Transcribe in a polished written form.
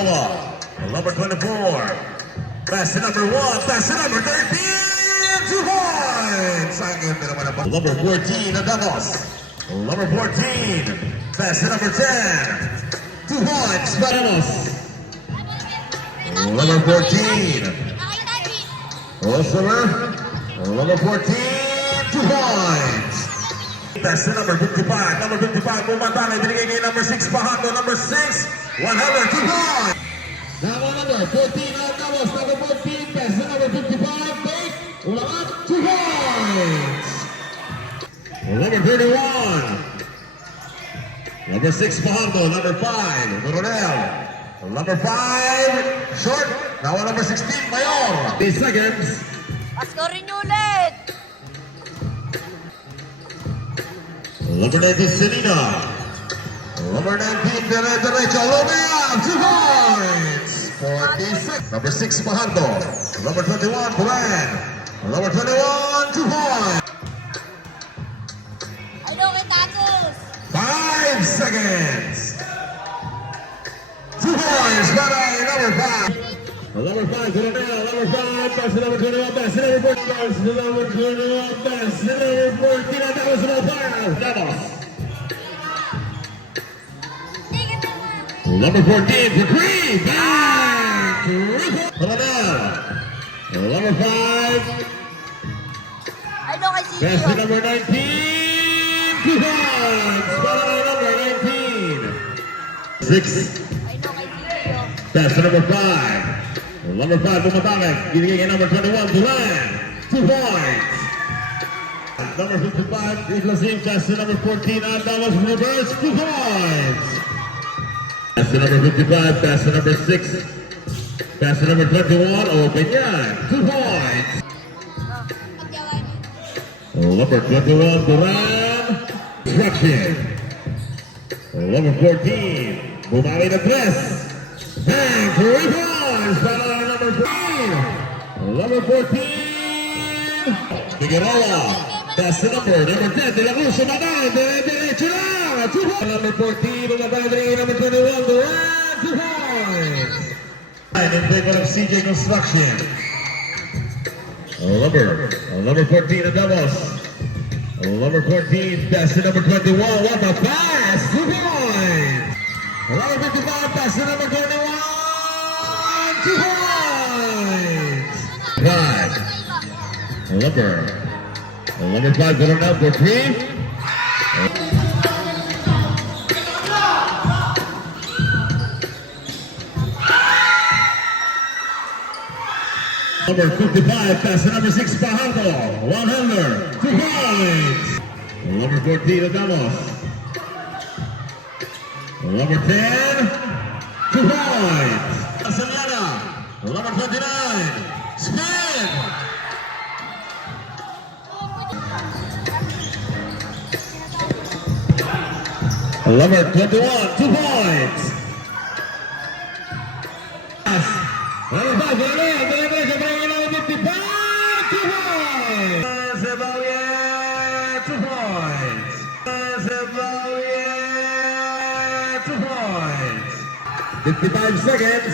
Figueroa. Number 24. Pass to number 1. Pass to number 13. 2 points. Sayang naman ang number 14, Adamos. Number 14. Pass to number 10. 2 points. Adamos. Number 14. Osamer. Number 14. 2 points. Pass to number 55. Number 55, Bumantana. Binigay kay number 6, Bahato. Number 6, 100. 2 points. Now number 14, Adamos. Number 14, pass to number 55. Take. Ulangan. 2 points. Number 31. Number 6, Bahato. Number 5, Coronel. Number 5, short. Now number 16, Mayor. 8 seconds. Paskorin nyo ulit! Number 19, Selena. Number 19, Derecho. Lumia. 2 points. 46. Number 6, Fajardo. Number 21, Bulan. Number 21, 2 points. Ano kay Tagus? 5 seconds. 2 points para number 5. Number 5, Coronel. Number 5, pass to number 21, pass to number 14, pass to number 21, pass to number 14, and that was number 5. Damos. Number 14 for Green. Back. Coronel. Number 5. Ano kay Pass to Silvio? number 19. 2 points. Para number 19. 6. Ano kay Silvio? Pass to number 5. Number 5, Bumatangit. Binigay kay number 21, Dulan. 2 points. Number 55, Islasim. Pass to number 14, Andamas. Reverse. 2 points. Pass to number 55. Pass to number 6. Pass to number 21, Openyan. 2 points. Number 21, Duran. Instruction. Number 14, Bumali na press. Bang! 3 points para number 14. Number 14, Figueroa. That's the number 10. De la Cruz, Sumatay. Derecho lang. 2 points. Number 14, Bumatay. Number 21, Duran. 2 points. In favor of CJ Construction. Number 14, Adamos. Number 14, pass to number 21. What a pass! 2 points. Number 55, pass to number 21. 2 points. 5. Number 5, Coronel for 3. Number 55, pass to number 6, Fajardo. 100. 2 points. Number 14, Adamos. Number 10, 2 points. Asaliana. Number 29, spin. Number 21, 2 points. Number 5, Coronel. Derecho, number 55, 2 points. Sebalier, 2 points. Sebalier, 2 points. 55 seconds.